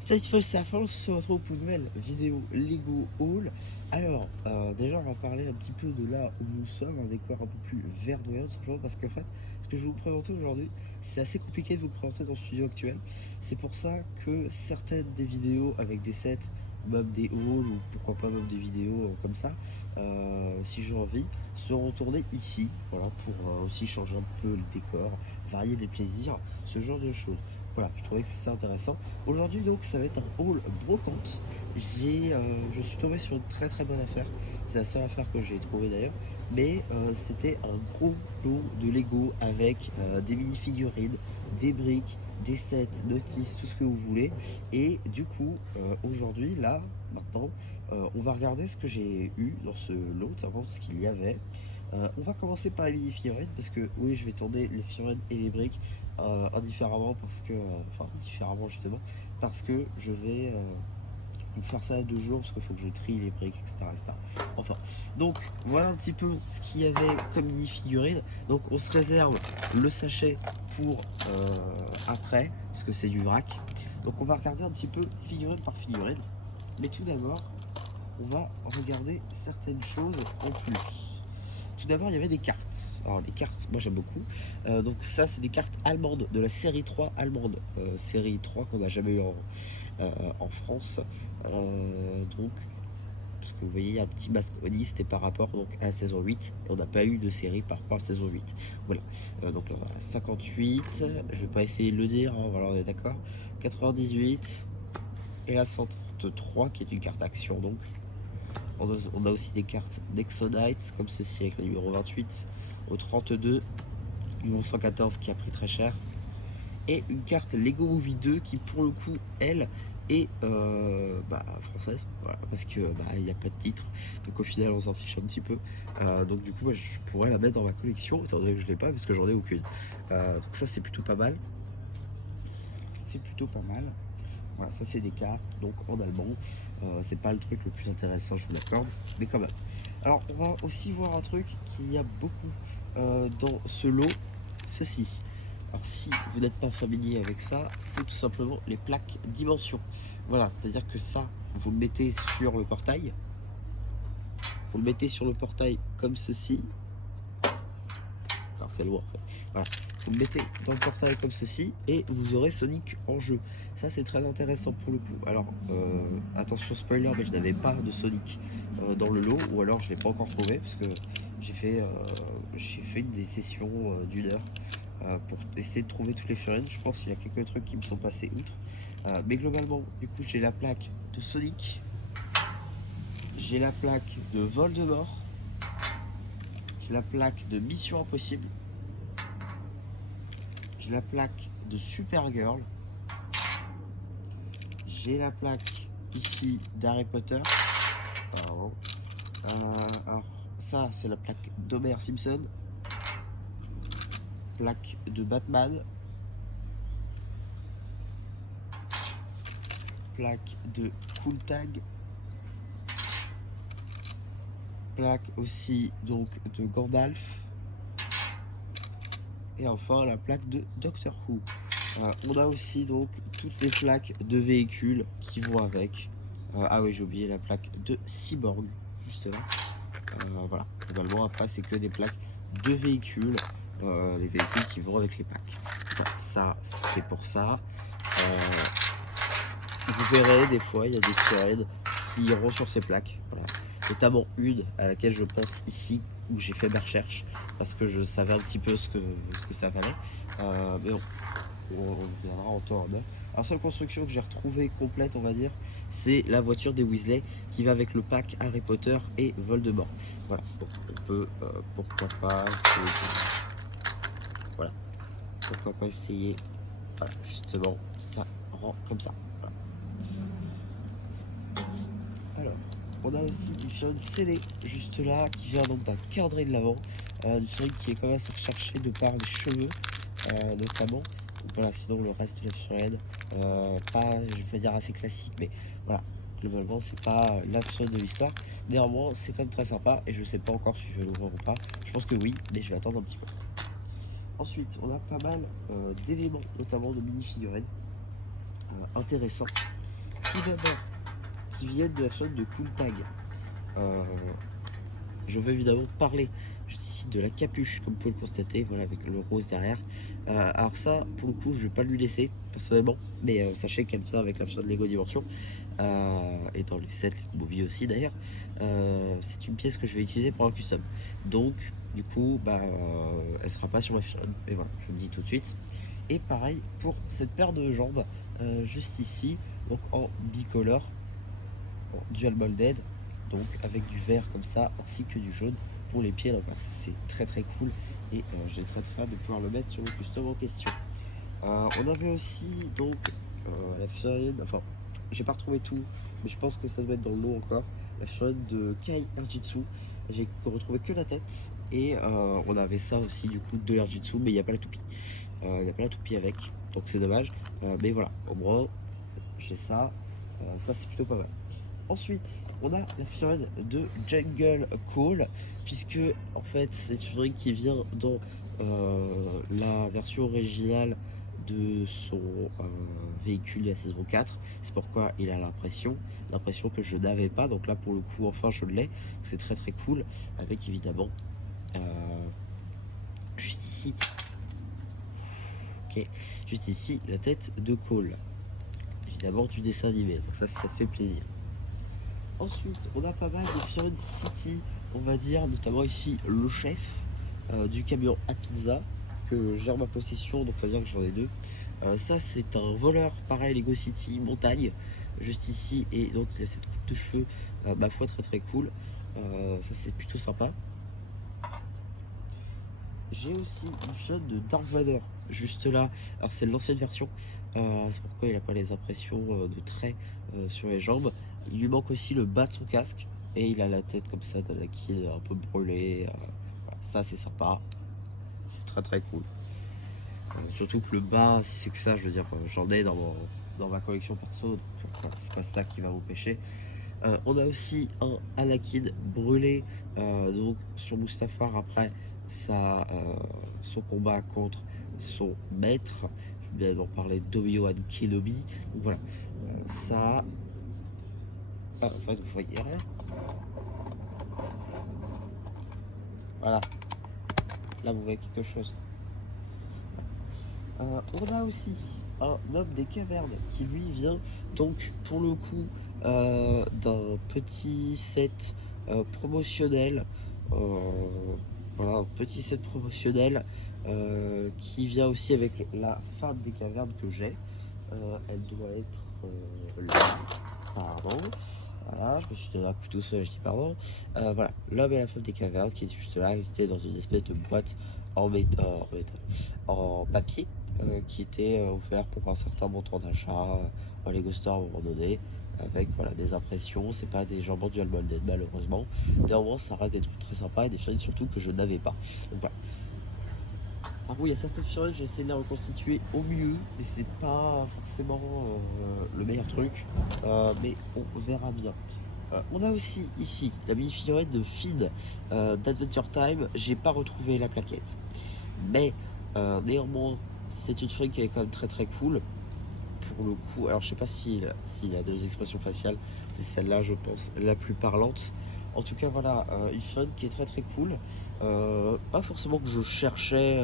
Cette fois, ça on se retrouve pour une nouvelle vidéo Lego Haul. Alors, déjà, on va parler un petit peu de là où nous sommes, un décor un peu plus verdoyant, simplement parce qu'en fait, ce que je vais vous présenter aujourd'hui, c'est assez compliqué de vous présenter dans le studio actuel. C'est pour ça que certaines des vidéos avec des sets, même des hauls, ou pourquoi pas même des vidéos comme ça, si j'ai envie, seront tournées ici, voilà, pour aussi changer un peu le décor, varier les plaisirs, ce genre de choses. Voilà, je trouvais que c'était intéressant. Aujourd'hui donc ça va être un haul brocante. Je suis tombé sur une très très bonne affaire. C'est la seule affaire que j'ai trouvée d'ailleurs. Mais c'était un gros lot de Lego avec des mini-figurines, des briques, des sets, notices, tout ce que vous voulez. Et du coup, aujourd'hui, là, maintenant, on va regarder ce que j'ai eu dans ce lot, savoir ce qu'il y avait. On va commencer par les mini-figurines parce que oui, je vais tourner les figurines et les briques indifféremment parce que, enfin différemment justement, parce que je vais faire ça à 2 jours parce qu'il faut que je trie les briques, etc., etc. Enfin, donc voilà un petit peu ce qu'il y avait comme mini-figurine. Donc on se réserve le sachet pour après, parce que c'est du vrac. Donc on va regarder un petit peu figurine par figurine. Mais tout d'abord, on va regarder certaines choses en plus. Tout d'abord, il y avait des cartes. Alors les cartes, moi j'aime beaucoup. Donc ça, c'est des cartes allemandes de la série 3 allemande. Série 3 qu'on n'a jamais eu en France. Donc, parce que vous voyez, il y a un petit masconis, c'était par rapport donc, à la saison 8. Et on n'a pas eu de série par rapport à la saison 8. Voilà. Donc là, on a 58. Je vais pas essayer de le dire, hein, voilà, on est d'accord. 98. Et la 133, qui est une carte action donc. On a aussi des cartes d'Exodite, comme ceci avec le numéro 28 au 32, numéro 114 qui a pris très cher. Et une carte Lego Movie 2 qui pour le coup, elle, est française, voilà, parce que il n'y a pas de titre, donc au final on s'en fiche un petit peu. Donc du coup, moi, je pourrais la mettre dans ma collection, étant donné que je l'ai pas, parce que j'en ai aucune. Donc ça c'est plutôt pas mal. C'est plutôt pas mal. Voilà, ça c'est des cartes, donc en allemand. C'est pas le truc le plus intéressant, je vous l'accorde, mais quand même. Alors, on va aussi voir un truc qu'il y a beaucoup dans ce lot, ceci. Alors, si vous n'êtes pas familier avec ça, c'est tout simplement les plaques dimension. Voilà, c'est-à-dire que ça, vous le mettez sur le portail. Vous le mettez sur le portail comme ceci. Alors c'est lourd en fait. Voilà. Vous le mettez dans le portail comme ceci et vous aurez Sonic en jeu. Ça c'est très intéressant pour le coup. Alors attention spoiler, mais je n'avais pas de Sonic dans le lot, ou alors je ne l'ai pas encore trouvé parce que j'ai fait des sessions d'1 heure pour essayer de trouver toutes les figurines. Je pense qu'il y a quelques trucs qui me sont passés outre. Mais globalement, du coup j'ai la plaque de Sonic, j'ai la plaque de Voldemort, j'ai la plaque de Mission Impossible, j'ai la plaque de Supergirl, j'ai la plaque ici d'Harry Potter. Alors, alors ça c'est la plaque d'Homer Simpson, plaque de Batman, plaque de Cool Tag, plaque aussi donc de Gandalf, et enfin la plaque de Doctor Who. On a aussi donc toutes les plaques de véhicules qui vont avec. Ah oui, j'ai oublié la plaque de Cyborg, juste là. Voilà, globalement après c'est que des plaques de véhicules, les véhicules qui vont avec les plaques. Bon, ça c'est pour ça. Vous verrez des fois il y a des threads qui iront sur ces plaques, voilà. Notamment une à laquelle je pense ici, où j'ai fait mes recherches parce que je savais un petit peu ce que ça valait. Mais bon, on reviendra en temps en heure. La seule construction que j'ai retrouvée complète, on va dire, c'est la voiture des Weasley qui va avec le pack Harry Potter et Voldemort. Voilà, donc on peut, pourquoi pas, voilà, pourquoi pas essayer, voilà, justement, ça rend comme ça. Voilà. Alors, on a aussi une figurine scellée, juste là, qui vient donc d'un calendrier de l'Avent, une figurine qui est quand même assez recherchée de par les cheveux, notamment. Voilà, sinon le reste de la figurine, pas, je vais dire assez classique, mais voilà, globalement c'est pas la figurine de l'histoire. Néanmoins, c'est quand même très sympa et je sais pas encore si je vais l'ouvrir ou pas. Je pense que oui, mais je vais attendre un petit peu. Ensuite, on a pas mal d'éléments, notamment de mini-figurines intéressants. tout d'abord, qui viennent de la chaîne de Cool Tag. Euh, je veux évidemment parler juste ici de la capuche, comme vous pouvez le constater, voilà, avec le rose derrière. Alors ça, pour le coup, je vais pas lui laisser, personnellement, mais sachez qu'elle vient avec la chaîne Lego Dimension, et dans les sets Lego Movie aussi d'ailleurs. C'est une pièce que je vais utiliser pour un custom. Donc, du coup, elle sera pas sur ma chaîne, et voilà, je vous le dis tout de suite. Et pareil pour cette paire de jambes, juste ici, donc en bicolore, en dual molded, donc avec du vert comme ça, ainsi que du jaune pour les pieds. Donc ça c'est très très cool, et j'ai très très hâte de pouvoir le mettre sur le custom en question. On avait aussi donc la figurine, enfin j'ai pas retrouvé tout, mais je pense que ça doit être dans le lot encore, la figurine de Kai Erjitsu. J'ai retrouvé que la tête, et on avait ça aussi du coup de Erjitsu, mais il n'y a pas la toupie. Il n'y a pas la toupie avec, donc c'est dommage. Mais voilà, au moins j'ai ça, ça c'est plutôt pas mal. Ensuite, on a la figurine de Jungle Call, puisque en fait c'est une figurine qui vient dans la version originale de son véhicule de la saison 4. C'est pourquoi il a l'impression que je n'avais pas. Donc là pour le coup enfin je l'ai. C'est très très cool, avec évidemment juste ici, ok, juste ici la tête de Cole, évidemment du dessin animé. Donc ça fait plaisir. Ensuite, on a pas mal de figurines City, on va dire, notamment ici le chef du camion à pizza que j'ai en ma possession, donc ça veut dire que j'en ai deux. Ça, c'est un voleur, pareil, Lego City montagne, juste ici, et donc il y a cette coupe de cheveux, ma foi, très très cool. Ça, c'est plutôt sympa. J'ai aussi une figurine de Dark Vader, juste là. Alors, c'est l'ancienne version, c'est pourquoi il n'a pas les impressions de traits sur les jambes. Il lui manque aussi le bas de son casque, et il a la tête comme ça d'Anakin un peu brûlée. Voilà, ça c'est sympa, c'est très très cool. Surtout que le bas, si c'est que ça, je veux dire, j'en ai dans ma collection perso, donc voilà, c'est pas ça qui va vous pêcher. On a aussi un Anakin brûlé, donc sur Mustafar après son combat contre son maître. Je vais bien en parler d'Obi-Wan Kenobi. Donc voilà, ça. Ah, en fait, vous voyez rien. Voilà. Là, vous voyez quelque chose. On a aussi un homme des cavernes qui lui vient donc pour le coup d'un petit set promotionnel. Voilà, un petit set promotionnel qui vient aussi avec la femme des cavernes que j'ai. Elle doit être là. Pardon. Voilà, je me suis donné un coup tout seul, je dis pardon. Voilà, l'homme et la femme des cavernes qui est juste là, ils étaient dans une espèce de boîte en papier qui était offert pour un certain montant d'achat dans Lego Store à un moment donné, avec voilà, des impressions. C'est pas des jambons dual molded malheureusement, néanmoins ça reste des trucs très sympas et des figurines surtout que je n'avais pas. Donc voilà. Alors oui, il y a certaines figurines, j'ai essayé de les reconstituer au mieux, mais c'est pas forcément le meilleur truc, mais on verra bien. On a aussi ici la mini figurine de Finn d'Adventure Time. J'ai pas retrouvé la plaquette, mais néanmoins c'est une figurine qui est quand même très très cool pour le coup. Alors je sais pas s'il a des expressions faciales, c'est celle-là je pense la plus parlante. En tout cas voilà, une figurine qui est très très cool. Pas forcément que je cherchais,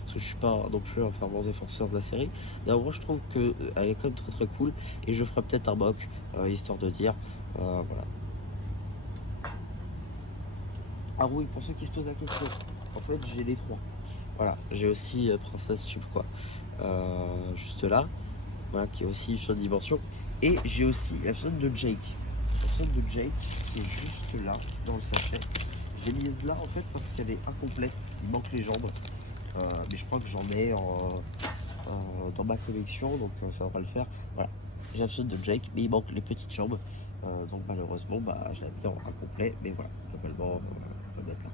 parce que je suis pas non plus un fervent défenseur de la série. Néanmoins je trouve qu'elle est quand même très très cool, et je ferai peut-être un mock histoire de dire voilà. Ah oui, pour ceux qui se posent la question, en fait j'ai les trois. Voilà, j'ai aussi Princesse Tube quoi, juste là, voilà, qui est aussi sur dimension. Et j'ai aussi la figurine de Jake. La figurine de Jake qui est juste là dans le sachet. J'ai mis là en fait parce qu'elle est incomplète, il manque les jambes. Mais je crois que j'en ai dans ma collection, donc ça va le faire. Voilà, j'ai la figurine de Jake, mais il manque les petites jambes. Donc malheureusement, je l'avais mis en incomplet, mais voilà, globalement, on va mettre là.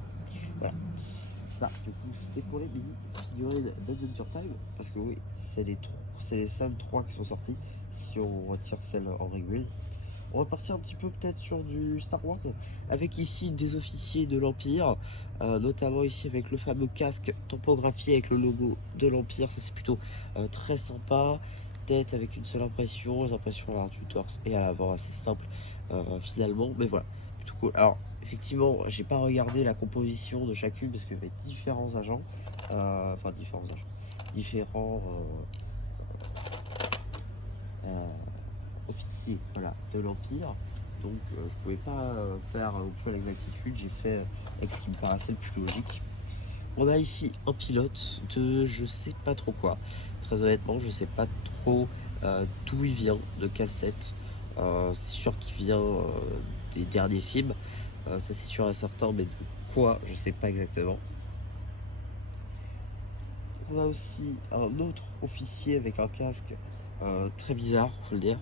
Voilà. Ça, du coup, c'était pour les mini figurines d'Adventure Time, parce que oui, c'est les seules 3 qui sont sorties, si on retire celle en régulier. On va partir un petit peu peut-être sur du Star Wars, avec ici des officiers de l'Empire, notamment ici avec le fameux casque tampographié avec le logo de l'Empire. Ça c'est plutôt très sympa. tête avec une seule impression, les impressions à l'arrière du torse et à l'avant assez simple finalement, mais voilà, plutôt cool. Alors effectivement, j'ai pas regardé la composition de chacune parce qu'il y avait différents agents, différents officier, voilà, de l'Empire. Donc je pouvais pas faire au point l'exactitude, j'ai fait avec ce qui me paraissait le plus logique. On a ici un pilote de je sais pas trop quoi. Très honnêtement, je sais pas trop d'où il vient, de quel set. C'est sûr qu'il vient des derniers films, ça c'est sûr et certain, mais de quoi, je sais pas exactement. On a aussi un autre officier avec un casque très bizarre, faut le dire.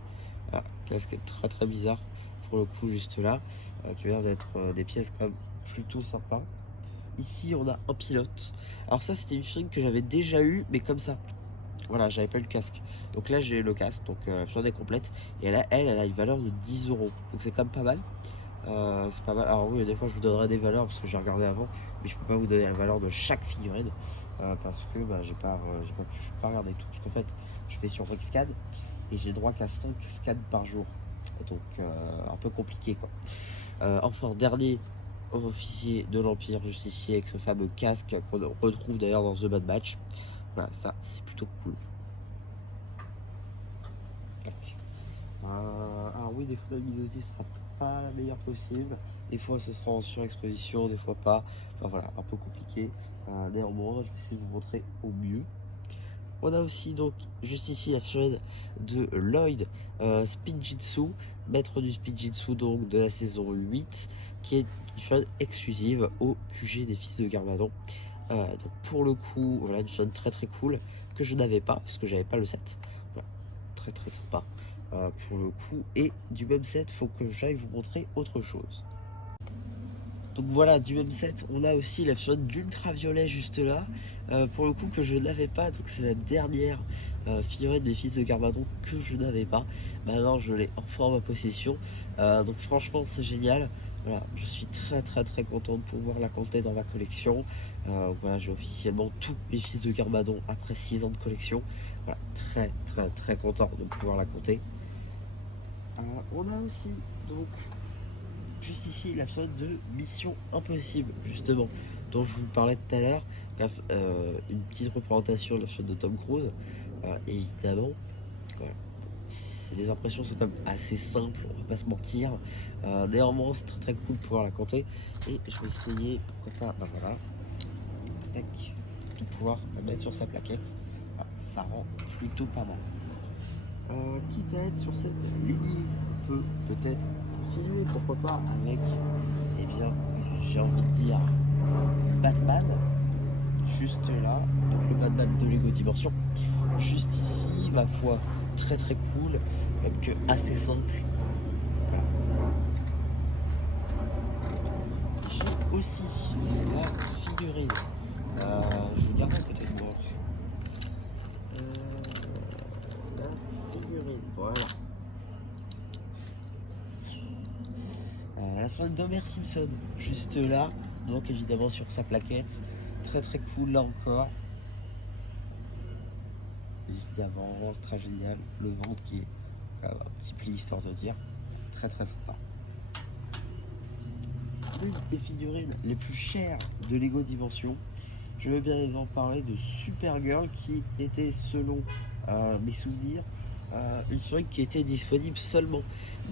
Voilà, casque très très bizarre pour le coup juste là, qui a l'air d'être des pièces quand même plutôt sympas. Ici on a un pilote. Alors ça c'était une figurine que j'avais déjà eu mais comme ça. Voilà, j'avais pas eu le casque. Donc là j'ai le casque, donc la figurine est complète. Et elle a une valeur de 10 euros. Donc c'est quand même pas mal. C'est pas mal. Alors oui, des fois je vous donnerai des valeurs parce que j'ai regardé avant, mais je peux pas vous donner la valeur de chaque figurine parce que bah, je peux pas regarder tout. Parce qu'en fait, je fais sur Rexcad et j'ai droit qu'à 5 scans par jour. Donc un peu compliqué quoi. Enfin, dernier officier de l'Empire justicier avec ce fameux casque qu'on retrouve d'ailleurs dans The Bad Batch. Voilà, ça c'est plutôt cool. Alors oui, des fois la luminosité sera pas la meilleure possible. Des fois ce sera en surexposition, des fois pas. Enfin voilà, un peu compliqué. Néanmoins, je vais essayer de vous montrer au mieux. On a aussi donc juste ici la figurine de Lloyd Spinjitzu, maître du Spinjitzu donc de la saison 8, qui est une figurine exclusive au QG des Fils de Garmadon. Donc pour le coup, voilà, une figurine très très cool que je n'avais pas parce que j'avais pas le set. Voilà, très très sympa pour le coup. Et du même set, faut que j'aille vous montrer autre chose. Donc voilà, du même set, on a aussi la figurine d'Ultraviolet juste là, pour le coup que je n'avais pas, donc c'est la dernière figurine des Fils de Garmadon que je n'avais pas. Maintenant je l'ai enfin en ma possession, donc franchement c'est génial. Voilà, je suis très très très content de pouvoir la compter dans ma collection. Voilà, j'ai officiellement tous les Fils de Garmadon après 6 ans de collection. Voilà, très très très content de pouvoir la compter. On a aussi donc juste ici la figurine de Mission Impossible justement dont je vous parlais tout à l'heure, une petite représentation de la figurine de Tom Cruise évidemment. Voilà. Les impressions sont quand même assez simples, on va pas se mentir. Néanmoins c'est très très cool de pouvoir la compter et je vais essayer, pourquoi pas, ben voilà, tac, de pouvoir la mettre sur sa plaquette. Voilà, ça rend plutôt pas mal. Quitte à être sur cette ligne, on peut peut-être continuer, pourquoi pas, avec, eh bien, j'ai envie de dire, Batman, juste là, donc le Batman de Lego Dimension, juste ici, ma foi, très très cool, même que assez simple. Voilà. J'ai aussi la figurine, je vais garder peut-être moi. La figurine, voilà. La fin d'Homer Simpson, juste là, donc évidemment sur sa plaquette, très très cool là encore. Évidemment, très génial, le ventre qui est un petit pli histoire de dire, très très sympa. Une des figurines les plus chères de Lego Dimension, je vais bien évidemment parler de Supergirl qui était selon mes souvenirs une figurine qui était disponible seulement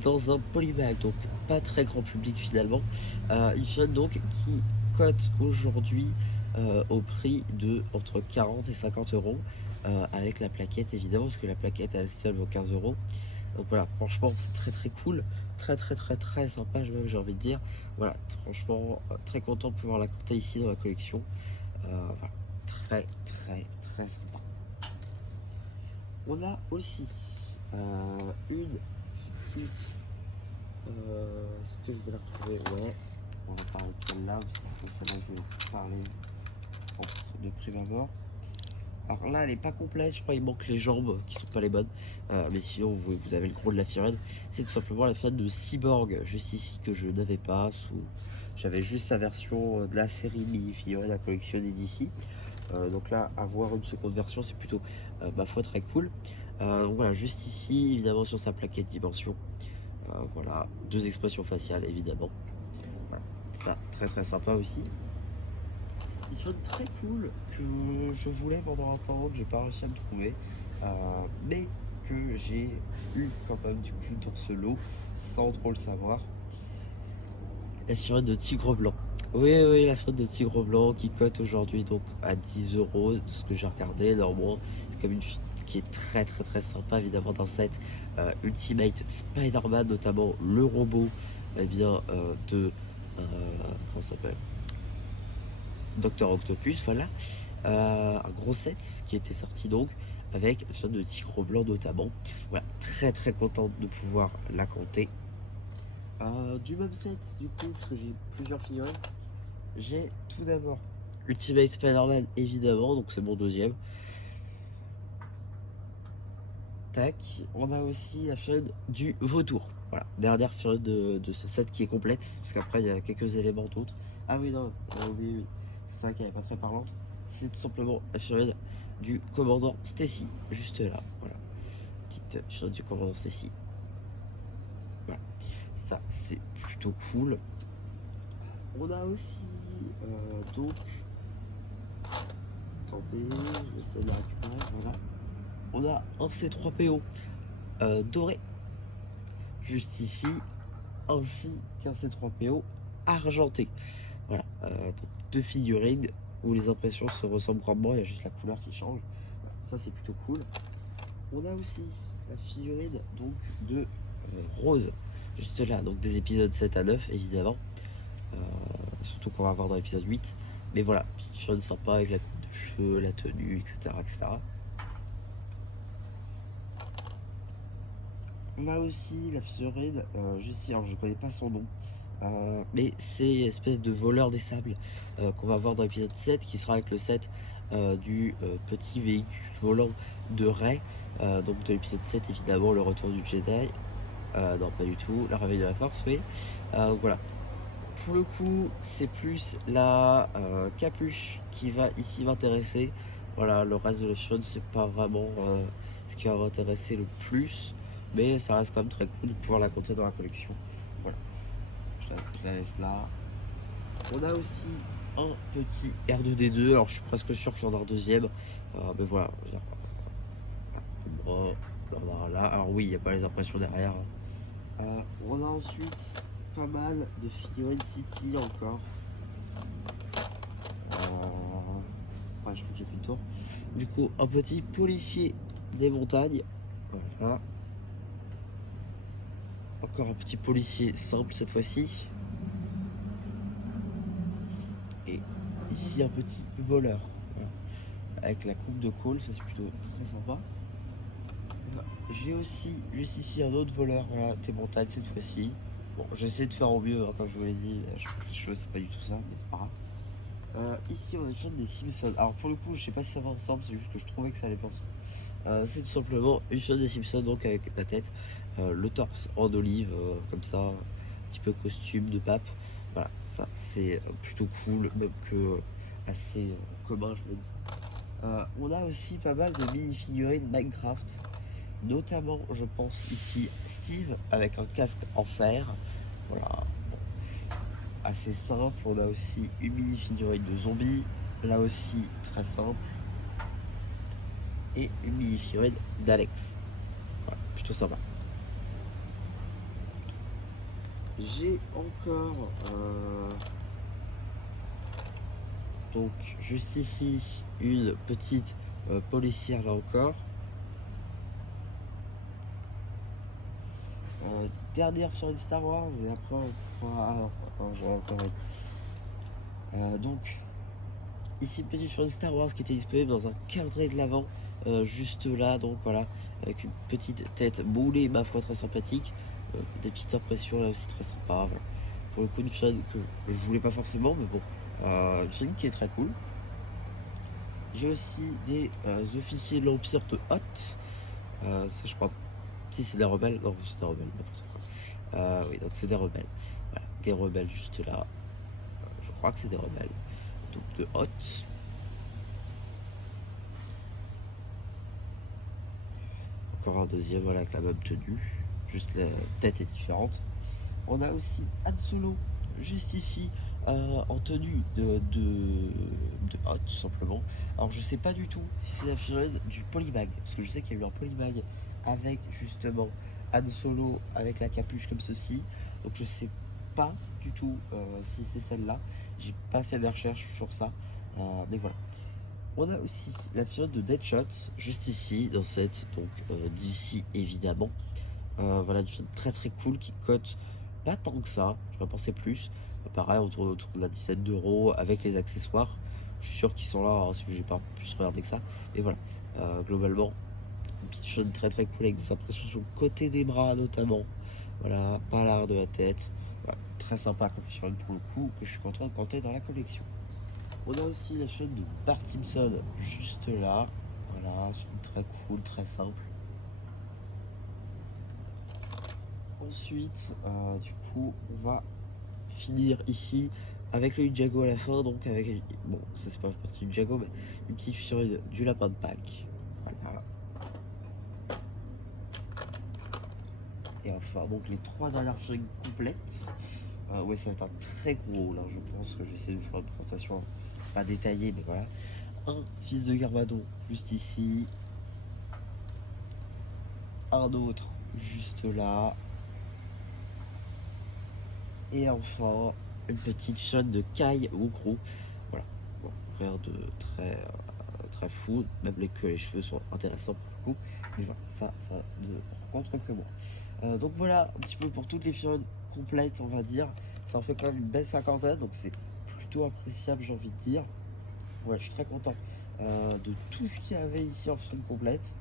dans un polybag, donc pas très grand public finalement. Une figurine donc qui cote aujourd'hui au prix de entre 40 et 50 euros avec la plaquette évidemment, parce que la plaquette elle seule vaut 15 euros. Donc voilà, franchement c'est très très cool, très très très très sympa, j'ai envie de dire. Voilà, franchement très content de pouvoir la compter ici dans la collection. Voilà, très très très sympa. On a aussi une petite. Est-ce que je vais la retrouver? Ouais, on va parler de celle-là aussi, parce que celle-là je vais parler de prime abord. Alors là, elle est pas complète, je crois qu'il manque les jambes qui sont pas les bonnes. Mais sinon, vous avez le gros de la figurine. C'est tout simplement la figurine de Cyborg, juste ici, que je n'avais pas. J'avais juste sa version de la série mini-figurine à collectionner d'ici. Donc là, avoir une seconde version, c'est plutôt, ma foi, très cool. Donc voilà, juste ici, évidemment sur sa plaquette dimension, voilà, 2 expressions faciales évidemment. Voilà, ça très très sympa aussi. Une chose très cool que je voulais pendant un temps, que j'ai pas réussi à me trouver, mais que j'ai eu quand même du coup dans ce lot, sans trop le savoir. La figurine de tigre blanc. Oui, oui, la figurine de tigre blanc qui cote aujourd'hui donc à 10 € de ce que j'ai regardé. Néanmoins, c'est comme une fille qui est très très très sympa, évidemment, d'un set Ultimate Spider-Man, notamment le robot eh bien, comment ça s'appelle, Docteur Octopus, voilà. Un gros set qui était sorti donc avec la figurine de tigre blanc notamment. Voilà, très très contente de pouvoir la compter. Du même set, du coup, parce que j'ai plusieurs figurines, j'ai tout d'abord Ultimate Spider-Man, évidemment, donc c'est mon deuxième. Tac, on a aussi la figurine du vautour. Voilà, dernière figurine de ce set qui est complète, parce qu'après il y a quelques éléments d'autres. Ah oui, non, on a oublié, oui. C'est ça qui n'est pas très parlante. C'est tout simplement la figurine du commandant Stacy, juste là. Voilà, petite figurine du commandant Stacy. Voilà, ça c'est plutôt cool. On a aussi donc, attendez, je vais essayer de la récupérer, voilà. On a un C3PO doré, juste ici, ainsi qu'un C3PO argenté. Voilà, donc 2 figurines où les impressions se ressemblent grandement, il y a juste la couleur qui change. Voilà, ça c'est plutôt cool. On a aussi la figurine donc de Rose, juste là, donc des épisodes 7 à 9 évidemment. Surtout qu'on va voir dans l'épisode 8. Mais voilà, petite figurine sympa avec la coupe de cheveux, la tenue, etc. etc. On a aussi la figurine, juste ici, alors je connais pas son nom, mais c'est espèce de voleur des sables qu'on va voir dans l'épisode 7, qui sera avec le set du petit véhicule volant de Rey, donc de l'épisode 7 évidemment, le retour du Jedi, non pas du tout, la réveil de la force, oui, voilà. Pour le coup, c'est plus la capuche qui va ici m'intéresser. Voilà, le reste de la figurine, c'est pas vraiment ce qui va m'intéresser le plus. Mais ça reste quand même très cool de pouvoir la compter dans la collection. Voilà, je la laisse là. On a aussi un petit R2D2. Alors, je suis presque sûr qu'il y en a un deuxième. Mais voilà, on en a là. Alors, oui, il n'y a pas les impressions derrière. On a ensuite pas mal de figurines City encore. Ouais, je crois que j'ai fait le tour. Du coup, un petit policier des montagnes. Voilà. Encore un petit policier simple cette fois-ci. Et ici un petit voleur. Voilà. Avec la coupe de col, ça c'est plutôt très sympa. Voilà. J'ai aussi juste ici un autre voleur, voilà, des montagnes cette fois-ci. Bon, j'essaie de faire au mieux, hein, comme je vous l'ai dit, je crois que les cheveux c'est pas du tout ça, mais c'est pas grave. Ici on a une des Simpsons. Alors pour le coup, je sais pas si ça va ensemble, c'est juste que je trouvais que ça allait pas ensemble. C'est tout simplement une figurine des Simpsons, donc avec la tête, le torse en olive, comme ça, un petit peu costume de pape. Voilà, ça c'est plutôt cool, même que assez commun, je me dis. On a aussi pas mal de mini-figurines Minecraft, notamment, je pense ici, Steve avec un casque en fer. Voilà, assez simple. On a aussi une mini-figurine de zombie, là aussi très simple. Et une mini-figurine d'Alex. Voilà, plutôt sympa. J'ai encore donc juste ici une petite policière là encore. Dernière figurine Star Wars et après on pourra. Ah non, j'aurais encore donc ici une petite figurine Star Wars qui était disponible dans un cadre de l'avant, juste là, donc voilà, avec une petite tête moulée, ma foi très sympathique, des petites impressions là aussi très sympa. Voilà. Pour le coup, une figurine que je voulais pas forcément, mais bon, une figurine qui est très cool. J'ai aussi des officiers de l'Empire de Hoth, ça je crois, si c'est des rebelles, non, c'est des rebelles, n'importe quoi. Oui, donc c'est des rebelles, voilà, des rebelles juste là, je crois que c'est des rebelles, donc de Hoth. encore un deuxième, voilà, avec la même tenue, juste la tête est différente. On a aussi Han Solo, juste ici, en tenue de hot, tout simplement. Alors je sais pas du tout si c'est la figurine du polybag, parce que je sais qu'il y a eu un polybag avec justement Han Solo avec la capuche comme ceci, donc je sais pas du tout si c'est celle-là. J'ai pas fait mes recherches sur ça, mais voilà. On a aussi la figurine de Deadshot, juste ici, dans cette, donc d'ici évidemment. Voilà, une figurine très très cool qui cote pas tant que ça, j'aurais pensé plus. Pareil, autour de la dizaine d'euros avec les accessoires. Je suis sûr qu'ils sont là, hein, si j'ai pas plus regardé que ça. Et voilà, globalement, une petite figurine très très cool avec des impressions sur le côté des bras notamment. Voilà, pas l'arrière de la tête. Voilà, très sympa comme figurine pour le coup, que je suis content de compter dans la collection. On a aussi la chaîne de Bart Simpson juste là. Voilà, c'est très cool, très simple. Ensuite, du coup, on va finir ici avec le Ninjago à la fin. Donc, avec. Bon, ça c'est pas partie du Ninjago, mais une petite figurine du lapin de Pâques. Voilà. Et enfin, donc les trois dernières figurines complètes. Ouais, ça va être un très gros là. Je pense que je vais essayer de faire une présentation pas détaillée, mais voilà. Un fils de Garmadon juste ici, un autre juste là, et enfin une petite shot de Kai Okru. Voilà, bon, rien de très fou, même que les cheveux sont intéressants pour le coup, mais voilà, ça ne rencontre que moi. Donc voilà un petit peu pour toutes les figurines complètes, on va dire. Ça en fait quand même une belle cinquantaine, donc c'est plutôt appréciable, j'ai envie de dire. Ouais, je suis très content de tout ce qu'il y avait ici en figurine complète.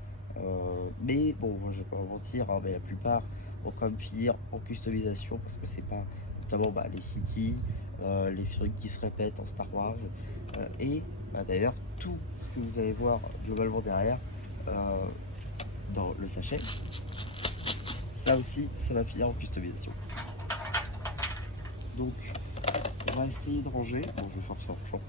Mais bon, moi, je vais pas mentir, hein, mais la plupart vont quand même finir en customisation parce que c'est pas notamment les City, les figurines qui se répètent en Star Wars et d'ailleurs tout ce que vous allez voir globalement derrière dans le sachet, ça aussi, ça va finir en customisation. Donc, on va essayer de ranger. Bon, je vais faire ça franchement.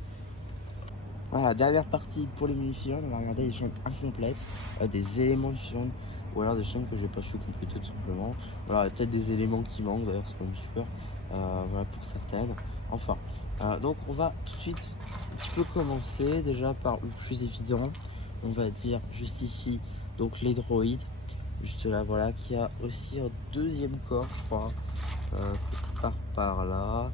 Voilà, dernière partie pour les mini-figurines, on va regarder les chaînes incomplètes, des éléments de figurines, ou alors des chaînes que j'ai pas su compléter tout simplement. Voilà, peut-être des éléments qui manquent d'ailleurs, c'est même sûr, voilà pour certaines. Enfin, donc on va tout de suite un petit peu commencer déjà par le plus évident, on va dire juste ici, donc les droïdes, juste là, voilà, qui a aussi un deuxième corps, je crois, qui part par là,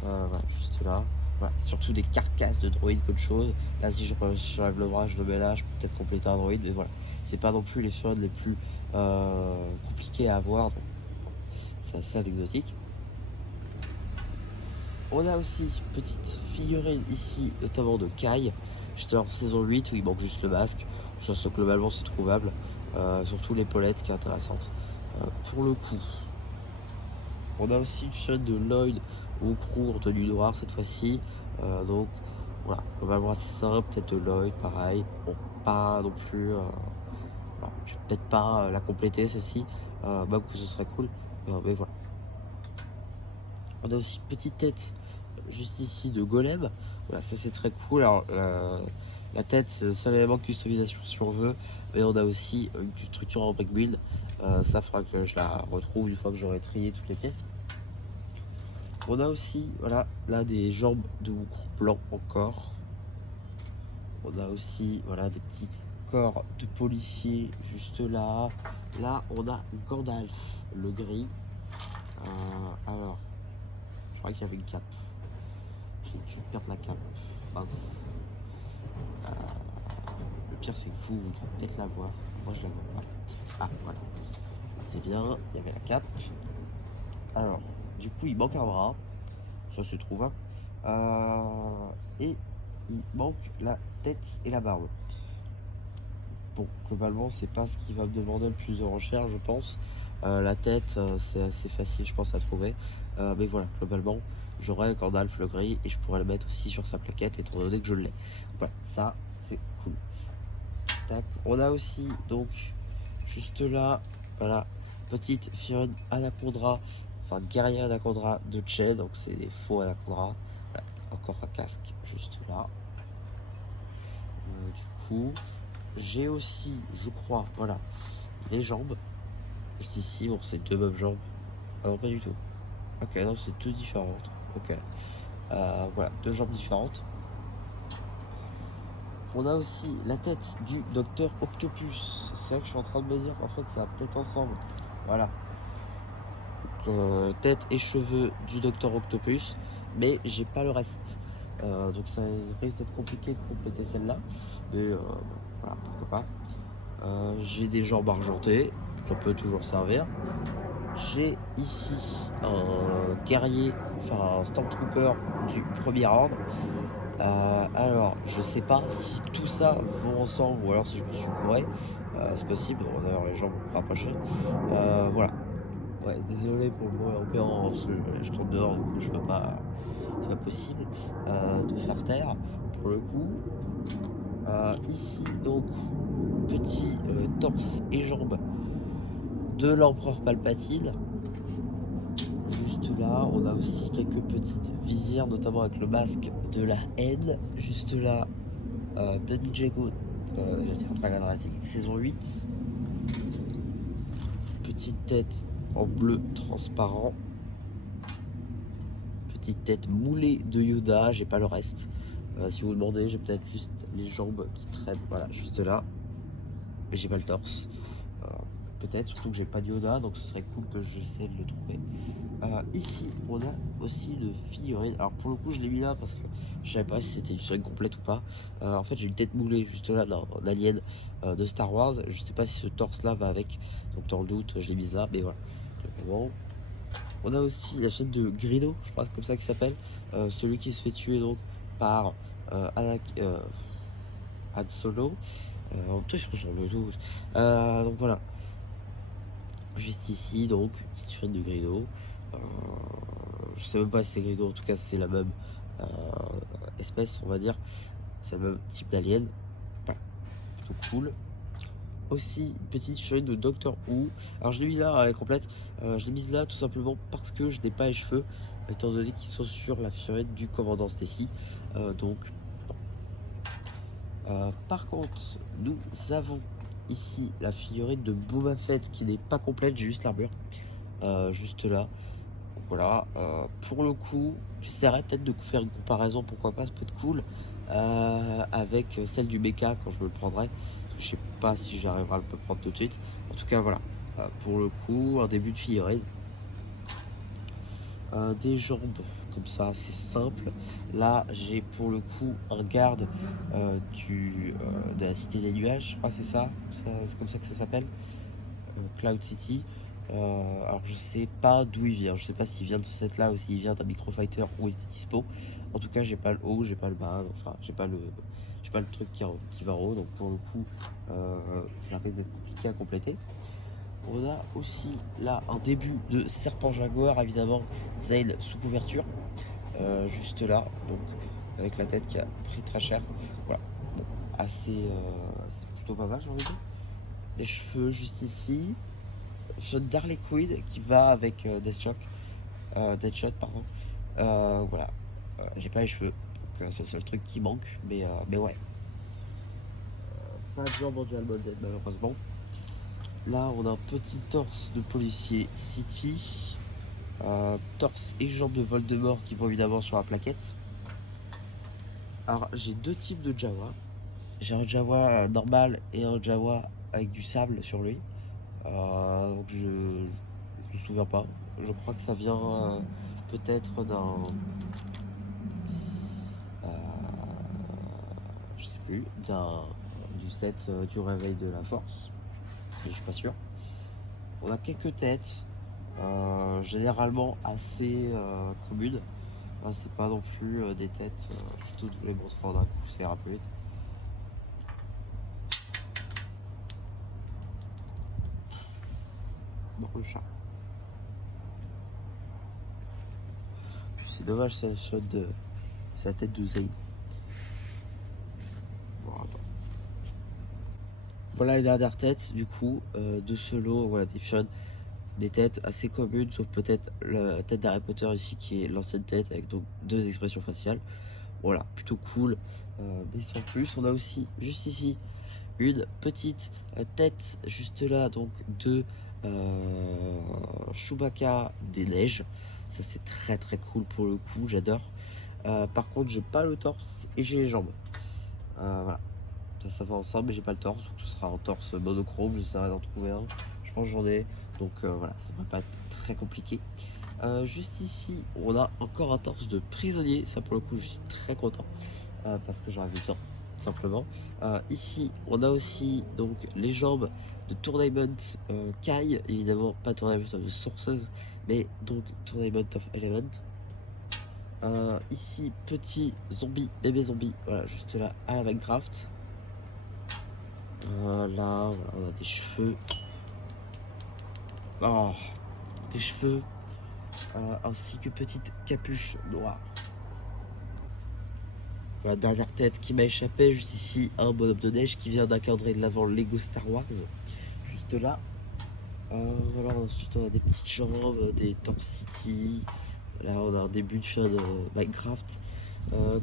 voilà, juste là. Voilà, surtout des carcasses de droïdes qu'autre chose. Là, si je relève le bras, je le mets là, je peux peut-être compléter un droïde, mais voilà. C'est pas non plus les figurines les plus compliquées à avoir, donc c'est assez anecdotique. On a aussi une petite figurine ici, notamment de Kai, juste en saison 8, où il manque juste le masque. Ça, globalement, c'est trouvable. Surtout l'épaulette qui est intéressante. Pour le coup, on a aussi une chaîne de Lloyd au crew en tenue noire cette fois-ci. Donc voilà, globalement assez simple, peut-être de Lloyd, pareil. Bon, pas non plus. Voilà, je vais peut-être pas la compléter celle-ci, même que ce serait cool. Mais voilà. On a aussi une petite tête juste ici de Golem. Voilà, ça c'est très cool. Alors la tête, c'est le seul élément de customisation si on veut. Mais on a aussi une structure en brick build. Ça faudra que je la retrouve une fois que j'aurai trié toutes les pièces. On a aussi, voilà, là des jambes de Wookiee blanc encore. On a aussi, voilà, des petits corps de policiers juste là. Là, on a Gandalf, le gris. Alors, je crois qu'il y avait une cape. J'ai dû perdre la cape. Mince. Le pire, c'est que vous devez peut-être la voir. Moi, je la vois pas. Ah, voilà. C'est bien, il y avait la cape. Alors, du coup, il manque un bras. Ça se trouve. Et il manque la tête et la barbe. Bon, globalement, c'est pas ce qui va me demander le plus de recherche, je pense. La tête, c'est assez facile, je pense, à trouver. Mais voilà, globalement, j'aurai Gandalf le gris et je pourrais le mettre aussi sur sa plaquette, étant donné que je l'ai. Voilà, ça, c'est cool. Tac. On a aussi, donc, juste là, voilà, petite figurine Anaconda, enfin guerrier Anaconda de Che, donc c'est des faux Anaconda. Voilà, encore un casque juste là. Du coup, j'ai aussi, je crois, voilà, les jambes. Juste ici, bon, c'est deux mêmes jambes. Ah non, pas du tout. Ok, non, c'est deux différentes. Ok. Voilà, deux jambes différentes. On a aussi la tête du Docteur Octopus. C'est vrai que je suis en train de me dire qu'en fait, ça va peut-être ensemble. Voilà. Donc, tête et cheveux du Docteur Octopus. Mais j'ai pas le reste. Donc ça risque d'être compliqué de compléter celle-là. Mais voilà, pourquoi pas. J'ai des jambes argentées. Ça peut toujours servir. J'ai ici un guerrier, enfin un Stormtrooper du premier ordre. Alors, je sais pas si tout ça vont ensemble ou alors si je me suis couré. C'est possible, d'ailleurs les gens vont me rapprocher. Voilà. Ouais, désolé pour le mot européen, parce que je tourne dehors, du coup je peux pas. C'est pas possible de faire taire pour le coup. Ici, donc, petit torse et jambes de l'empereur Palpatine. Juste là, on a aussi quelques petites visières, notamment avec le masque de la haine. Juste là, de Ninjago, saison 8. Petite tête en bleu transparent. Petite tête moulée de Yoda, j'ai pas le reste. Si vous vous demandez, j'ai peut-être juste les jambes qui traînent, voilà, juste là. Mais j'ai pas le torse. Peut-être, surtout que j'ai pas de Yoda, donc ce serait cool que j'essaie de le trouver. Ici, on a aussi une figurine. Alors pour le coup, je l'ai mis là parce que je savais pas si c'était une figurine complète ou pas. En fait, j'ai une tête moulée juste là d'un alien de Star Wars. Je sais pas si ce torse-là va avec. Donc dans le doute, je l'ai mise là, mais voilà. Bon. On a aussi la chaîne de Greedo, je crois que c'est comme ça qu'il s'appelle. Celui qui se fait tuer donc par Han Solo. En même temps, ils se ressemblent tous. Donc voilà. Juste ici, donc, petite chaîne de Greedo. Je sais même pas si c'est Greedo, en tout cas c'est la même espèce, on va dire. C'est le même type d'alien. Voilà, plutôt cool. Aussi, petite figurine de Doctor Who. Alors je l'ai mis là, elle est complète. Je l'ai mise là tout simplement parce que je n'ai pas les cheveux, étant donné qu'ils sont sur la figurine du commandant Stacy. Donc, par contre, nous avons ici la figurine de Boba Fett qui n'est pas complète, j'ai juste l'armure. Juste là. Voilà, pour le coup, j'essaierai peut-être de faire une comparaison, pourquoi pas, ça peut être cool, avec celle du mecha quand je me le prendrai. Je sais pas si j'arriverai à le prendre tout de suite. En tout cas, voilà, pour le coup, un début de figurine. Des jambes comme ça, c'est simple. Là, j'ai pour le coup un garde de la Cité des Nuages, je crois que c'est ça, c'est comme ça que ça s'appelle, Cloud City. Alors je sais pas d'où il vient, je sais pas s'il vient de ce set là ou s'il vient d'un microfighter où il était dispo. En tout cas j'ai pas le haut, j'ai pas le bas, enfin j'ai pas le truc qui va en haut, donc pour le coup ça risque d'être compliqué à compléter. On a aussi là un début de Serpent Jaguar, évidemment Zane sous couverture, juste là, donc avec la tête qui a pris très cher. Voilà, bon, assez c'est plutôt pas mal, j'ai envie de dire. Des cheveux juste ici, shot d'Harley Quinn qui va avec Deadshot, pardon. Voilà, j'ai pas les cheveux, donc c'est le seul truc qui manque, mais ouais. Pas de jambes en dual molded malheureusement. Là, on a un petit torse de policier City, torse et jambes de Voldemort qui vont évidemment sur la plaquette. Alors, j'ai deux types de Jawa. J'ai un Jawa normal et un Jawa avec du sable sur lui. Donc je me souviens pas. Je crois que ça vient peut-être euh, je sais plus, du set du réveil de la force. Mais je suis pas sûr. On a quelques têtes, généralement assez communes. C'est pas non plus des têtes. Je vais toutes vous les montrer en un coup, c'est rapide. Bon, le chat. C'est dommage, c'est la tête de Zane. Bon, attends. Voilà les dernières têtes, du coup, de Solo, voilà, des têtes assez communes, sauf peut-être la tête d'Harry Potter ici, qui est l'ancienne tête, avec donc deux expressions faciales. Voilà, plutôt cool, mais sans plus. On a aussi, juste ici, une petite tête juste là, donc de Chewbacca des neiges. Ça c'est très très cool pour le coup, j'adore. Par contre j'ai pas le torse et j'ai les jambes. Voilà, ça va ensemble, mais j'ai pas le torse, donc ce sera en torse monochrome, j'essaierai d'en trouver un. Je pense que j'en ai, donc voilà, ça devrait pas être très compliqué. Juste ici, on a encore un torse de prisonnier, ça pour le coup je suis très content, parce que j'en avais besoin, simplement. Ici, on a aussi donc les jambes de Tournament Kai, évidemment pas Tournament of the Sources, mais donc Tournament of Element. Ici, petit zombie, bébé zombie, voilà, juste là, à la Minecraft. Là, voilà, on a des cheveux. Oh, des cheveux. Ainsi que petite capuche noire. Voilà, dernière tête qui m'a échappé, juste ici, un bonhomme de neige qui vient d'un calendrier de l'avant Lego Star Wars. Juste là. Voilà, ensuite on a des petites jambes, des Torch City. Là on a un début de fin de Minecraft.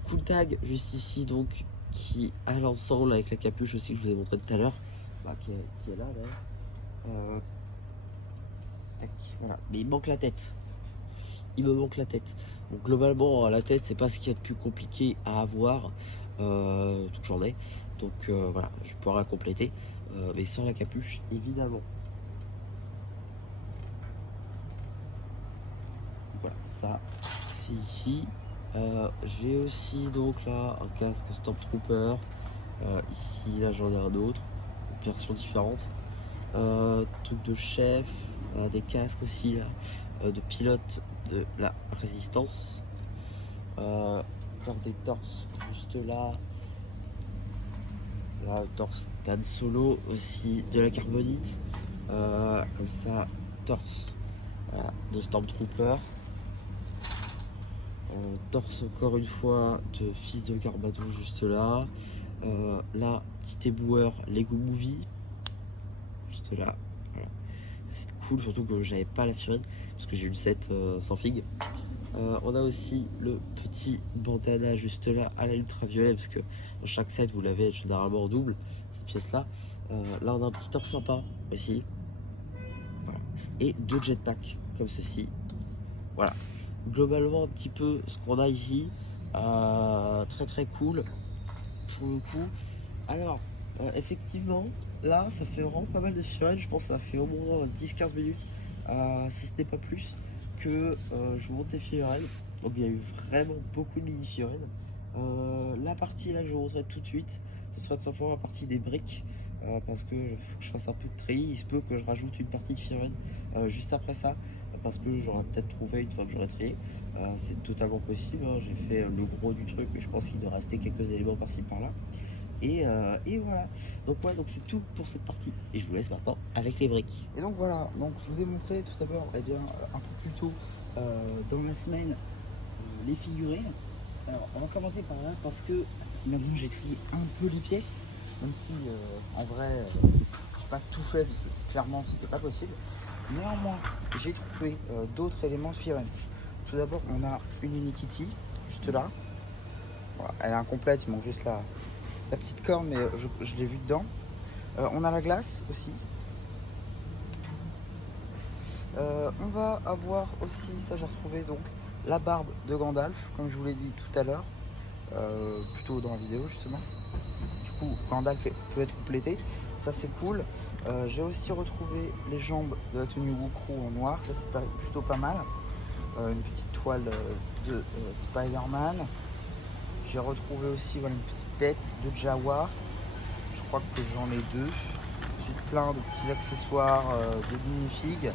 Cool tag juste ici donc, qui a l'ensemble avec la capuche aussi que je vous ai montré tout à l'heure. Qui est là d'ailleurs. Tac, voilà, mais il manque la tête. Il me manque la tête. Donc globalement la tête c'est pas ce qu'il y a de plus compliqué à avoir. Donc j'en ai. Donc voilà, je vais pouvoir la compléter. Mais sans la capuche évidemment. Voilà, ça c'est ici. J'ai aussi donc là un casque Stormtrooper. Ici là j'en ai un autre, une version différente. Truc de chef, des casques aussi là, de pilote de la résistance. Encore des torses juste là. Là, torse Dan Solo aussi de la carbonite. Comme ça, torse voilà, de Stormtrooper. Torse encore une fois de fils de Garbado juste là. Là, petit éboueur Lego Movie. Juste là. Voilà. C'est cool, surtout que j'avais pas la figurine parce que j'ai eu le set sans figue. On a aussi le petit bandana juste là à l'ultraviolet parce que dans chaque set vous l'avez généralement en double, cette pièce là. Là on a un petit torse sympa aussi. Voilà. Et deux jetpacks comme ceci. Voilà. Globalement un petit peu ce qu'on a ici. Très très cool pour le coup. Alors effectivement là ça fait vraiment pas mal de figurines. Je pense que ça fait au moins 10-15 minutes si ce n'est pas plus que je vous montre les figurines. Donc il y a eu vraiment beaucoup de mini figurines. La partie là que je vous montrerai tout de suite, ce sera tout simplement la partie des briques, parce que faut que je fasse un peu de tri. Il se peut que je rajoute une partie de figurines juste après ça, parce que j'aurais peut-être trouvé une fois que j'aurai trié. C'est totalement possible, hein. J'ai fait le gros du truc, mais je pense qu'il doit rester quelques éléments par-ci par-là. Et voilà, donc ouais, donc c'est tout pour cette partie et je vous laisse maintenant avec les briques. Et donc voilà, donc je vous ai montré tout d'abord un peu plus tôt dans la semaine les figurines. Alors on va commencer par là parce que maintenant j'ai trié un peu les pièces, même si en vrai j'ai pas tout fait parce que clairement c'était pas possible. Néanmoins j'ai trouvé d'autres éléments de figurines. Tout d'abord on a une Unikitty juste là. Voilà, elle est incomplète, il manque juste la petite corne, mais je l'ai vu dedans. On a la glace aussi. On va avoir aussi, ça j'ai retrouvé donc la barbe de Gandalf, comme je vous l'ai dit tout à l'heure, plutôt dans la vidéo justement. Du coup, Gandalf peut être complété, ça c'est cool. J'ai aussi retrouvé les jambes de la tenue Wookiee en noir, ça c'est plutôt pas mal. Une petite toile de Spider-Man. J'ai retrouvé aussi voilà, une petite tête de Jawa. Je crois que j'en ai deux. Ensuite plein de petits accessoires de minifigues.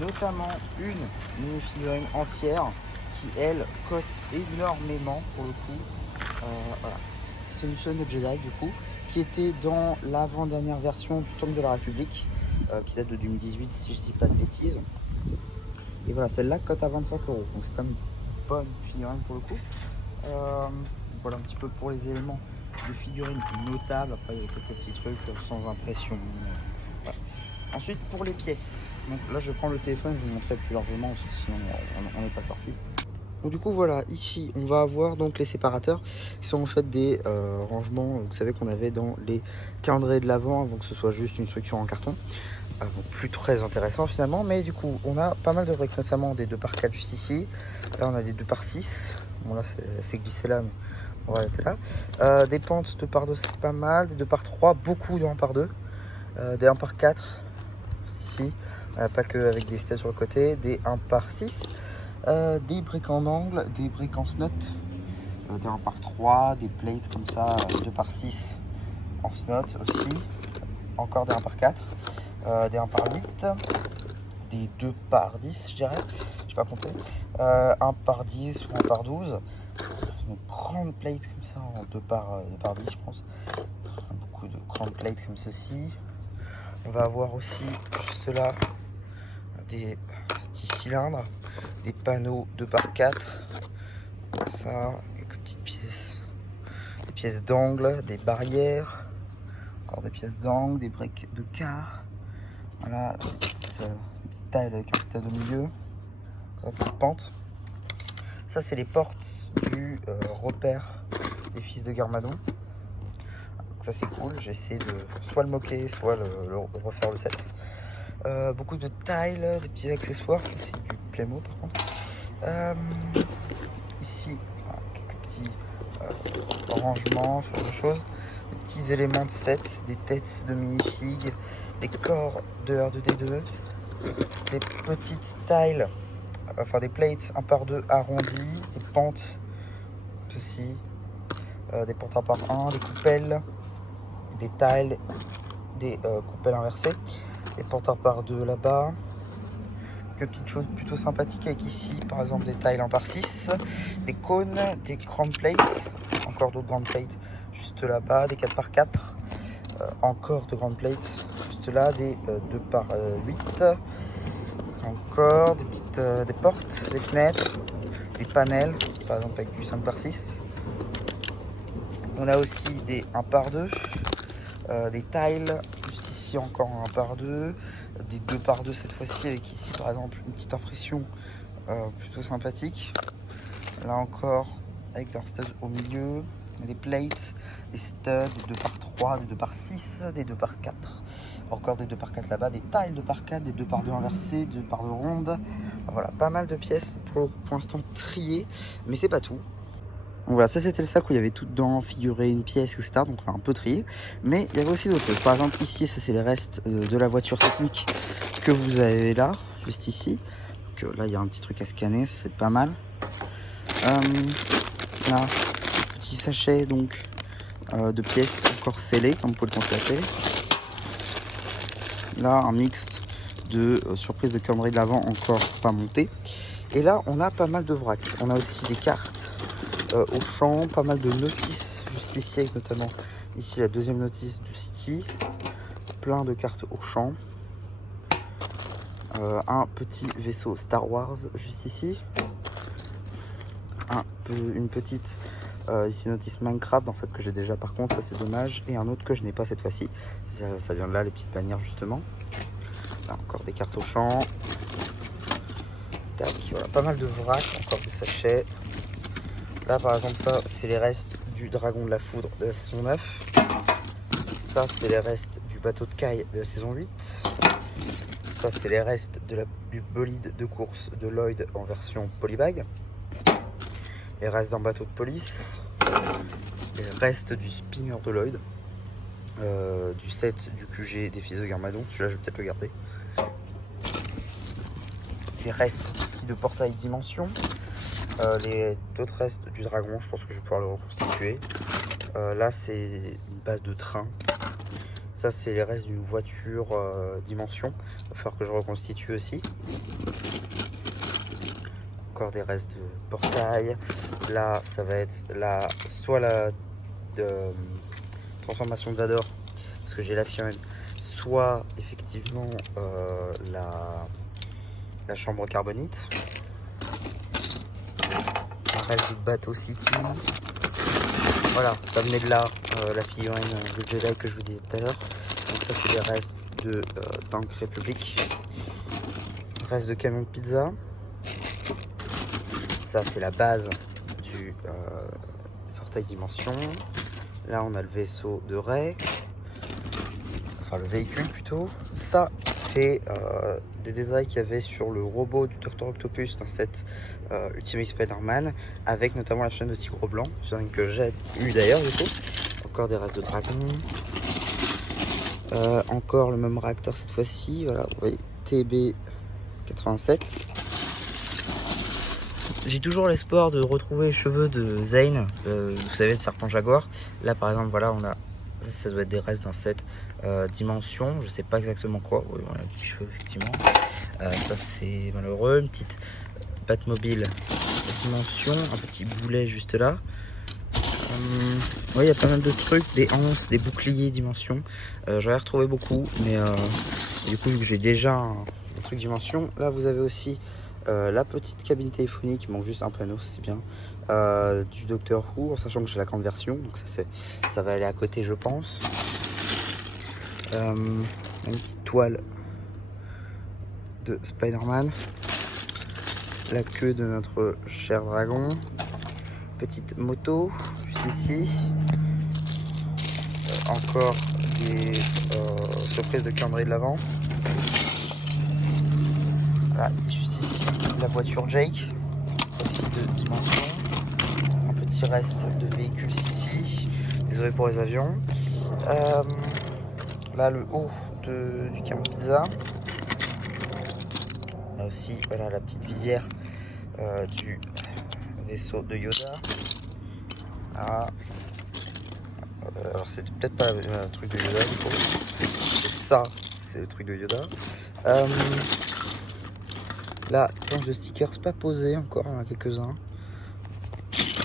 Notamment une minifigurine entière qui elle cote énormément pour le coup. Voilà. C'est une figurine de Jedi du coup, qui était dans l'avant-dernière version du Temple de la République, qui date de 2018 si je dis pas de bêtises. Et voilà, celle-là cote à 25 €. Donc c'est quand même une bonne figurine pour le coup. Voilà un petit peu pour les éléments de figurines notables. Après il y a quelques petits trucs sans impression. Voilà. Ensuite pour les pièces, donc là je prends le téléphone, je vous montrerai plus largement sinon on n'est pas sorti. Donc du coup voilà, ici on va avoir donc les séparateurs qui sont en fait des rangements, vous savez qu'on avait dans les calendriers de l'avant avant que ce soit juste une structure en carton. Donc plus très intéressant finalement, mais du coup on a pas mal de briques, notamment des 2x4 juste ici. Là on a des 2x6, bon là c'est glissé là, mais on va arrêter là. Des pentes 2x2 c'est pas mal, des 2x3, beaucoup de 1x2, des 1x4 ici, pas que avec des stèles sur le côté, des 1x6. Des briques en angle, des briques en snot, des 1x3, des plates comme ça, 2x6 en snot aussi, encore des 1x4, des 1x8, des 2x10 je dirais, je sais pas compter, 1x10 ou 1x12, une grande plate comme ça en 2x10 je pense, beaucoup de grandes plates comme ceci. On va avoir aussi juste là des petits cylindres, des panneaux 2x4, comme ça, quelques petites pièces, des pièces d'angle, des barrières, encore des pièces d'angle, des briques de quart, voilà, des petites tailles avec un stud au milieu, encore des petites pentes. Ça c'est les portes du repère des fils de Garmadon. Donc ça c'est cool, j'ai essayé de soit le moquer, soit le refaire le set. Beaucoup de tiles, des petits accessoires, ça c'est du Playmo par contre. Ici, voilà, quelques petits rangements, ce genre de choses. Des petits éléments de set, des têtes de minifigs, des corps de R2D2, des petites tiles, enfin des plates 1x2 arrondies, des pentes, ceci, des pentes 1x1, des coupelles, des tiles, des coupelles inversées, des pentes 1x2 là-bas. Quelques petites choses plutôt sympathiques avec ici, par exemple des tiles 1x6, des cônes, des grandes plates, encore d'autres grandes plates juste là-bas, des 4x4, encore de grandes plates juste là, des 2x8, encore des petites des portes, des fenêtres, des panels, par exemple avec du 5x6. On a aussi des 1x2, des tiles, juste ici encore un 1x2, des 2x2 cette fois-ci, avec ici par exemple une petite impression plutôt sympathique. Là encore avec un stud au milieu, des plates, des studs, des 2x3, des 2x6, des 2x4, encore des 2x4 là-bas, des tiles 2x4, des 2x2 inversés, des 2x2 rondes. Voilà, pas mal de pièces pour l'instant triées, mais c'est pas tout. Donc voilà, ça c'était le sac où il y avait tout dedans, figuré, une pièce, etc. Donc on a un peu trié. Mais il y avait aussi d'autres choses. Par exemple ici, ça c'est les restes de la voiture technique que vous avez là, juste ici. Donc là il y a un petit truc à scanner, c'est pas mal. Là, petit sachet donc de pièces encore scellées, comme vous pouvez le constater. Là un mixte de surprise de calendrier de l'avant encore pas monté. Et là on a pas mal de vrac. On a aussi des cartes au champ, pas mal de notices juste ici, avec notamment ici la deuxième notice du City, plein de cartes au champ, un petit vaisseau Star Wars juste ici, une petite ici notice Minecraft dans cette que j'ai déjà par contre, ça c'est dommage, et un autre que je n'ai pas cette fois-ci, ça vient de là, les petites bannières justement. Là, encore des cartes au champ, tac, voilà, pas mal de vrac, encore des sachets. Là par exemple ça c'est les restes du Dragon de la Foudre de la saison 9. Ça c'est les restes du bateau de Kai de la saison 8. Ça c'est les restes du bolide de course de Lloyd en version polybag. Les restes d'un bateau de police. Les restes du spinner de Lloyd. Du set du QG des fils de Garmadon. Celui-là je vais peut-être le garder. Les restes ici de portail dimension. Les autres restes du dragon, je pense que je vais pouvoir le reconstituer. Là c'est une base de train. Ça c'est les restes d'une voiture dimension. Il va falloir que je reconstitue aussi. Encore des restes de portail. Là ça va être soit la transformation de Vador, parce que j'ai la Fiona, soit effectivement la chambre carbonite. Reste du bateau City. Voilà, ça venait de là, la figurine de Jedi que je vous disais tout à l'heure. Donc ça c'est les restes de Tank République. Reste de camion de pizza. ça c'est la base du portail dimension. Là on a le vaisseau de Rey, enfin le véhicule plutôt. Ça c'est des détails qu'il y avait sur le robot du Dr Octopus dans cette Ultimate Spider-Man, avec notamment la chaîne de tigre blanc, que j'ai eu d'ailleurs du coup. Encore des restes de dragon. Encore le même réacteur cette fois-ci, voilà, vous voyez, TB87. J'ai toujours l'espoir de retrouver les cheveux de Zane, vous savez, de Serpent Jaguar. Là par exemple, voilà, on a, ça doit être des restes d'un set dimension, je sais pas exactement quoi. Oui, on a un petit cheveu effectivement. Ça c'est malheureux, une petite Batmobile dimension, un petit boulet juste là. Oui, il y a pas mal de trucs, des hanches, des boucliers dimension. J'en ai retrouvé beaucoup, mais du coup vu que j'ai déjà un truc dimension, là vous avez aussi la petite cabine téléphonique, il manque juste un panneau, c'est bien, du Doctor Who, en sachant que j'ai la grande version, donc ça va aller à côté je pense. Une petite toile de Spider-Man, la queue de notre cher dragon, petite moto juste ici, encore des surprises de calendrier de l'avant. Voilà, juste ici la voiture Jake, aussi de dimension, un petit reste de véhicules ici, désolé pour les avions. Là le haut du camion pizza, là aussi voilà la petite visière du vaisseau de Yoda. Ah. Alors c'est peut-être pas le truc de Yoda du coup, c'est ça, c'est le truc de Yoda. Là, planche de stickers pas posée encore, on en a quelques-uns.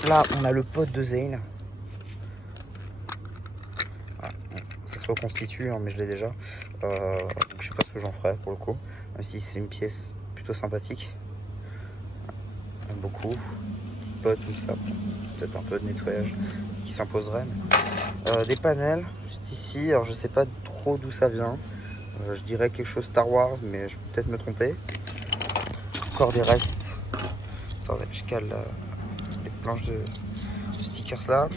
Là, on a le pote de Zane. Ah, ça se reconstitue, hein, mais je l'ai déjà. Donc, je sais pas ce que j'en ferai pour le coup, même si c'est une pièce plutôt sympathique. J'aime beaucoup. Petite pote comme ça, peut-être un peu de nettoyage qui s'imposerait. Des panels juste ici, alors je sais pas trop d'où ça vient. Je dirais quelque chose Star Wars, mais je peux peut-être me tromper. Encore des restes. Attendez, je cale les planches de stickers là.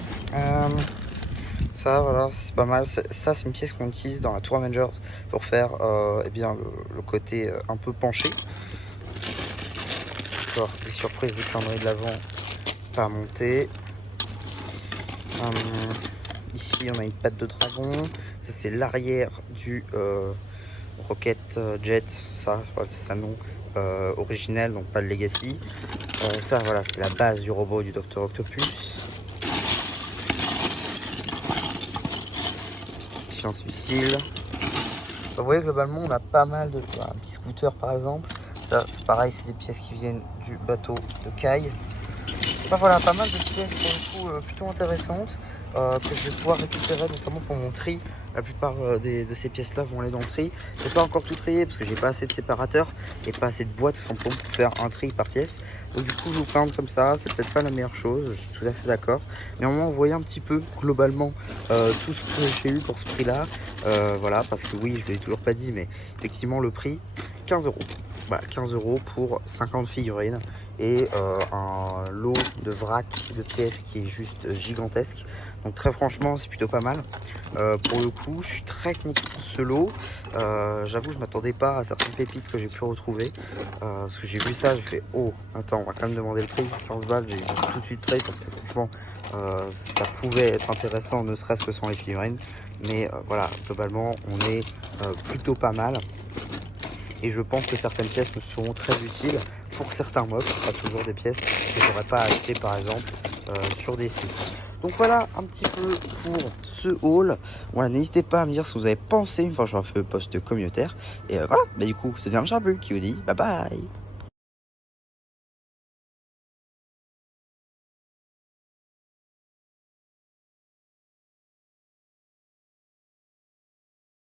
Ça, voilà, c'est pas mal. Ça, c'est une pièce qu'on utilise dans la Tour Avengers pour faire eh bien, le côté un peu penché. Encore des surprises du calendrier de l'avant pas monter. Ici, on a une patte de dragon. Ça, c'est l'arrière du Rocket Jet. Ça, voilà, c'est ça le nom. Originel, donc pas le Legacy. Ça voilà, c'est la base du robot du Dr Octopus. Science missile. Vous voyez, globalement on a pas mal de un petit scooter par exemple. Ça c'est pareil, c'est des pièces qui viennent du bateau de Kai. Enfin voilà, pas mal de pièces pour le coup plutôt intéressantes que je vais pouvoir récupérer notamment pour mon tri. La plupart de ces pièces là vont aller dans le tri. Je n'ai pas encore tout trié parce que j'ai pas assez de séparateurs et pas assez de boîtes tout simplement pour faire un tri par pièce. Donc du coup je vous présente comme ça, c'est peut-être pas la meilleure chose, je suis tout à fait d'accord. Mais au moins vous voyez un petit peu globalement tout ce que j'ai eu pour ce prix là. Voilà, parce que oui, je ne l'ai toujours pas dit, mais effectivement le prix 15 €. Voilà, 15 € pour 50 figurines et un lot de vrac de pièces qui est juste gigantesque. Donc très franchement c'est plutôt pas mal. Pour le coup je suis très content de ce lot. J'avoue je m'attendais pas à certaines pépites que j'ai pu retrouver. Parce que j'ai vu ça, j'ai fait oh attends, on va quand même demander le prix. 15 balles, j'ai tout de suite pris parce que franchement ça pouvait être intéressant, ne serait-ce que sans les figurines. Mais voilà, globalement on est plutôt pas mal. Et je pense que certaines pièces me seront très utiles pour certains mobs, pas toujours des pièces que j'aurais pas acheté par exemple sur des sites. Donc voilà un petit peu pour ce haul. Voilà, n'hésitez pas à me dire ce que vous avez pensé une fois que j'aurai fait le post communautaire. Et voilà, bah du coup, c'était un Charbu qui vous dit bye bye.